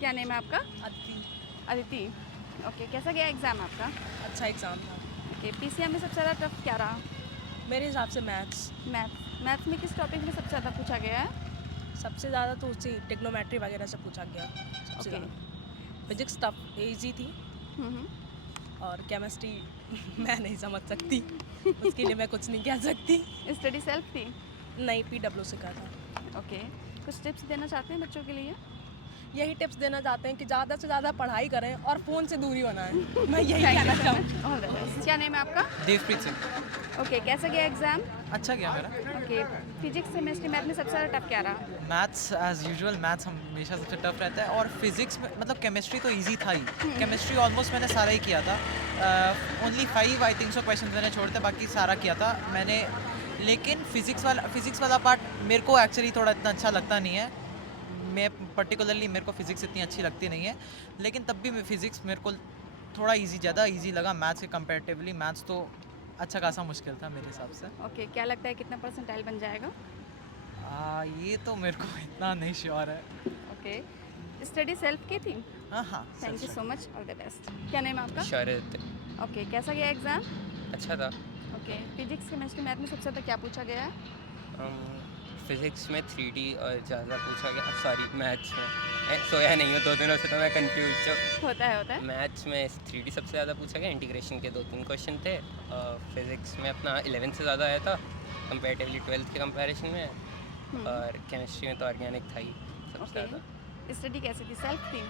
क्या नेम है आपका? अदिति। अदिति। ओके, कैसा गया एग्ज़ाम आपका? अच्छा एग्ज़ाम था। ओके, पीसीएम में सबसे ज़्यादा टफ क्या रहा? मेरे हिसाब से मैथ्स मैथ्स में किस टॉपिक में सबसे ज़्यादा पूछा गया है? सबसे ज़्यादा तो उसी टेक्नोमेट्री वगैरह से पूछा गया सबसे ओके। ज़्यादा। फिजिक्स टफ इजी थी हम्म। और केमिस्ट्री मैं नहीं समझ सकती उसके लिए मैं कुछ नहीं कह सकती। स्टडी सेल्फ थी? नहीं पीडब्ल्यू से कहा था। ओके, कुछ टिप्स देना चाहते हैं बच्चों के लिए? यही टिप्स देना चाहते हैं कि ज़्यादा से ज़्यादा पढ़ाई करें और फ़ोन से दूरी बनाएं। मैं यही थैंक कहना यू सो चाहूँगी। Much, all the best. क्या नेम है आपका? देवप्रीत सिंह। ओके, कैसा गया एग्ज़ाम? अच्छा गया मेरा। ओके, फिजिक्स केमिस्ट्री मैथ में सबसे ज़्यादा टफ क्या रहा? मैथ्स एज यूजुअल, मैथ्स हमेशा सबसे टफ रहता है और फिजिक्स में मतलब केमिस्ट्री तो इजी था ही। केमिस्ट्री ऑलमोस्ट मैंने सारा ही किया था। Only 5 I think so question मैंने छोड़े थे, बाकी सारा किया था मैंने। लेकिन फिजिक्स वाला पार्ट मेरे को एक्चुअली थोड़ा इतना अच्छा लगता नहीं है। मैं पर्टिकुलरली मेरे को फिजिक्स इतनी अच्छी लगती नहीं है, लेकिन तब भी फिजिक्स मेरे को थोड़ा ज़्यादा ईजी लगा मैथ्स के कंपेरेटिवली। मैथ्स तो अच्छा खासा मुश्किल था मेरे हिसाब से। ओके, क्या लगता है कितना परसेंटाइल बन जाएगा? ये तो मेरे को इतना नहीं श्योर है। ओके, स्टडी सेल्फ की थी? हाँ हाँ, thank you so much, all the best. क्या नेम है आपका? शरद। ओके, कैसा गया एग्ज़ाम? अच्छा था। ओके, फिजिक्स केमिस्ट्री मैथ में सबसे ज़्यादा क्या पूछा गया है? फिज़िक्स में 3D और ज़्यादा पूछा गया, सॉरी मैथ्स में। मैं सोया नहीं हूँ 2 दिनों से तो मैं कंफ्यूज हूँ। होता है। मैथ्स में 3D सबसे ज़्यादा पूछा गया, इंटीग्रेशन के 2-3 क्वेश्चन थे। फिज़िक्स में अपना 11 से ज़्यादा आया था कंपेरेटिवली 12th के कंपैरिजन में। और केमिस्ट्री में तो ऑर्गेनिक था ही सबसे ज़्यादा। ओके, स्टडी कैसी थी? सेल्फ थी?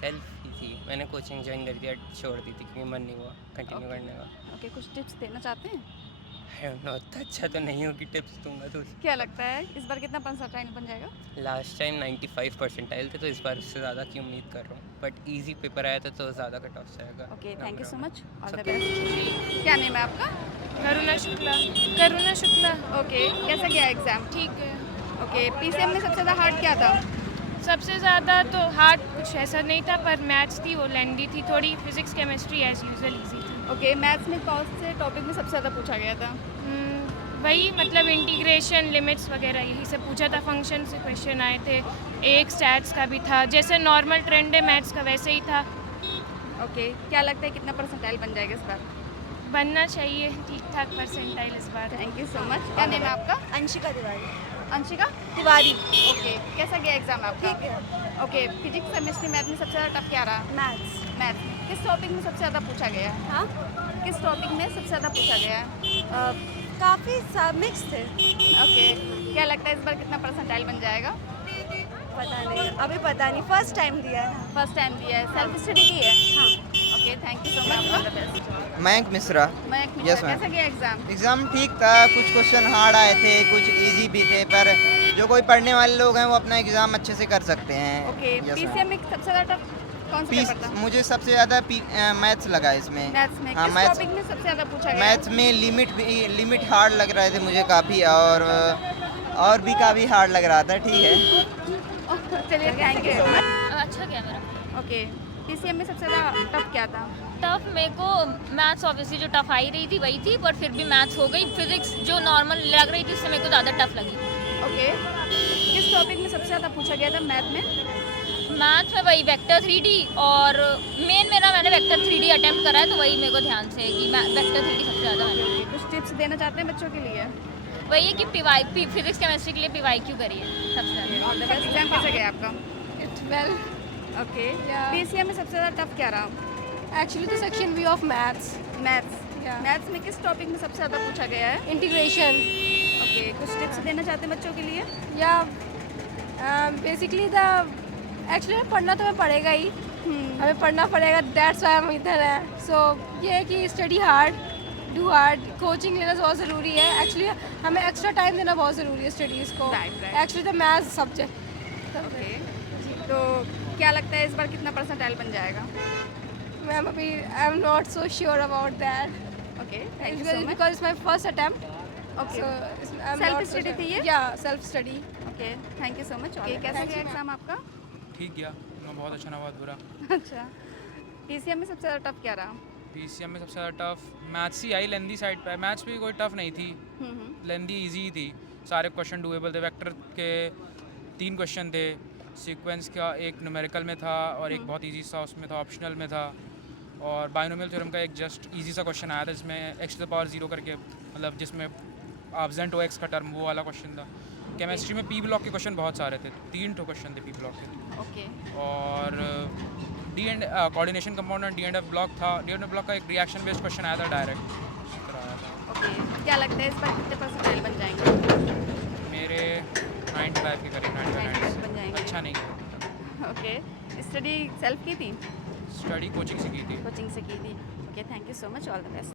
सेल्फ ही थी, मैंने कोचिंग ज्वाइन कर दिया, छोड़ दी थी क्योंकि मन नहीं हुआ कंटिन्यू ओके। करने का। ओके, कुछ टिप्स देना चाहते हैं? आई डोंट नो, उतना अच्छा तो नहीं हो कि टिप्स दूंगा तो। क्या लगता है इस बार कितना परसेंटाइल बन जाएगा? लास्ट टाइम 95 परसेंटाइल थे, तो इस बार उससे ज़्यादा की उम्मीद कर रहा हूँ, बट इजी पेपर आया था तो ज़्यादा कट ऑफ जाएगा। Okay, thank you so much, all the Okay. Best. क्या नेम है आपका? करुणा शुक्ला। ओके, कैसा गया एग्ज़ाम? ठीक है। ओके, पीसीएम में सबसे ज़्यादा हार्ड क्या था? सबसे ज़्यादा तो हार्ड कुछ ऐसा नहीं था, पर मैथ्स थी वो लेंदी थी थोड़ी। Physics chemistry as usual easy थी। ओके, मैथ्स में कौन से टॉपिक में सबसे ज़्यादा पूछा गया था? वही मतलब इंटीग्रेशन लिमिट्स वगैरह यही सब पूछा था। फंक्शन से क्वेश्चन आए थे, एक स्टैट्स का भी था, जैसे नॉर्मल ट्रेंड है मैथ्स का वैसे ही था। ओके, क्या लगता है कितना परसेंटाइल बन जाएगा इस बार? बनना चाहिए ठीक ठाक परसेंटाइल इस बार। Thank you so much. क्या नेम है आपका? अंशिका तिवारी। अंशिका तिवारी। ओके, कैसा गया एग्ज़ाम आपका? ठीक है। ओके, फिजिक्स केमिस्ट्री मैथ में सबसे ज़्यादा टफ क्या रहा? मैथ्स। मैथ में किस टॉपिक में सबसे ज़्यादा पूछा गया है? हाँ, किस टॉपिक में सबसे ज़्यादा पूछा गया है? काफ़ी मिक्स थे। ओके, क्या लगता है इस बार कितना परसेंटाइल बन जाएगा? पता नहीं, अभी पता नहीं, फर्स्ट टाइम दिया है ना। फर्स्ट टाइम दिया है, सेल्फ स्टडी की है? हाँ। Okay, thank you so much, all the best. Mayank Mishra. मैं Yes, ma'am. कैसा गया एग्ज़ाम? एग्ज़ाम ठीक था, कुछ क्वेश्चन हार्ड आए थे, कुछ इजी भी थे, पर जो कोई पढ़ने वाले लोग हैं वो अपना एग्ज़ाम अच्छे से कर सकते हैं। Okay, Yes, ma'am. पीसीएम में सबसे ज़्यादा टफ कौन सा पेपर था? मुझे सबसे ज़्यादा मैथ्स लगा इसमें। मैथ्स में हाँ, किस मैथ्स टॉपिक में सबसे ज़्यादा पूछा गया? मैथ्स में लिमिट हार्ड लग रहे थे मुझे काफ़ी, और भी काफ़ी हार्ड लग रहा था। ठीक है। चलिए, थैंक यू। अच्छा गया मेरा। ओके, पीसीएम में सबसे ज़्यादा टफ क्या था? टफ मेरे को मैथ्स ऑब्वियसली जो टफ आई रही थी वही थी, पर फिर भी मैथ्स हो गई। फिजिक्स जो नॉर्मल लग रही थी उससे मेरे को ज़्यादा टफ लगी। ओके, किस टॉपिक में सबसे ज़्यादा पूछा गया था मैथ में? मैथ्स में वही वेक्टर 3D, और मैंने वेक्टर 3D अटेम्प्ट करा है, तो वही मेरे को ध्यान से है कि वेक्टर 3D सबसे ज़्यादा मैंने। कुछ टिप्स देना चाहते हैं बच्चों के लिए? वही है कि फिजिक्स केमिस्ट्री के लिए PYQ करिए सबसे ज़्यादा। All the best. एग्जाम कैसा गया आपका? It's well. Okay, Yeah. PCM में सबसे ज़्यादा टफ क्या रहा? एक्चुअली तो section b of maths. Maths. Yeah. Maths में किस टॉपिक में सबसे ज़्यादा पूछा गया है? इंटीग्रेशन ओके, कुछ टिप्स देना चाहते हैं बच्चों के लिए? या बेसिकली द एक्चुअली पढ़ना तो हमें पड़ेगा ही, हमें पढ़ना पड़ेगा, दैट्स व्हाई हम इधर हैं। सो ये है कि study hard, do hard, coaching लेना बहुत ज़रूरी है। एक्चुअली हमें एक्स्ट्रा टाइम देना बहुत ज़रूरी है स्टडीज़ को। Right. Actually the maths subject. Okay, तो क्या लगता है इस बार कितना परसेंटाइल बन जाएगा? मैम अभी I am not so sure about that okay, thank you so much. Because it's my first attempt. Okay, Self Self study थी ये? या self study. Okay, thank you so much. Okay, कैसा गया exam आपका? ठीक गया ना, बहुत अच्छा ना बहुत बुरा। अच्छा, पीसीएम में सबसे ज़्यादा टफ क्या रहा? पीसीएम में सबसे ज़्यादा टफ मैथ्स ही आई, लेंदी साइड पे। मैथ्स भी कोई टफ नहीं थी, लेंदी इजी ही थी, सारे क्वेश्चन डूएबल थे। वेक्टर के 3 क्वेश्चन थे, सीक्वेंस का एक न्यूमेरिकल में था और एक बहुत इजी सा उसमें था, ऑप्शनल में था। और बाइनोमियल थ्योरम का एक जस्ट इजी सा क्वेश्चन आया था जिसमें x टू द पावर 0 करके, मतलब जिसमें एब्सेंट हो x का टर्म, वो वाला क्वेश्चन था। केमिस्ट्री में पी ब्लॉक के क्वेश्चन बहुत सारे थे, 3 क्वेश्चन थे पी ब्लॉक के। ओके और डी एंड कोऑर्डिनेशन कंपाउंड और डी एंड एफ ब्लॉक था। डी एंड एफ ब्लॉक का एक रिएक्शन बेस्ड क्वेश्चन आया था डायरेक्ट, इस तरह आया था। ओके, क्या लगता है इस बार कितने परसेंटाइल बन जाएंगे? मेरे 95 के करीब, 95 बन 95 जाएंगे। अच्छा नहीं किया। ओके, स्टडी सेल्फ की थी, स्टडी कोचिंग से की थी। कोचिंग से की थी। Okay, thank you so much, all the best.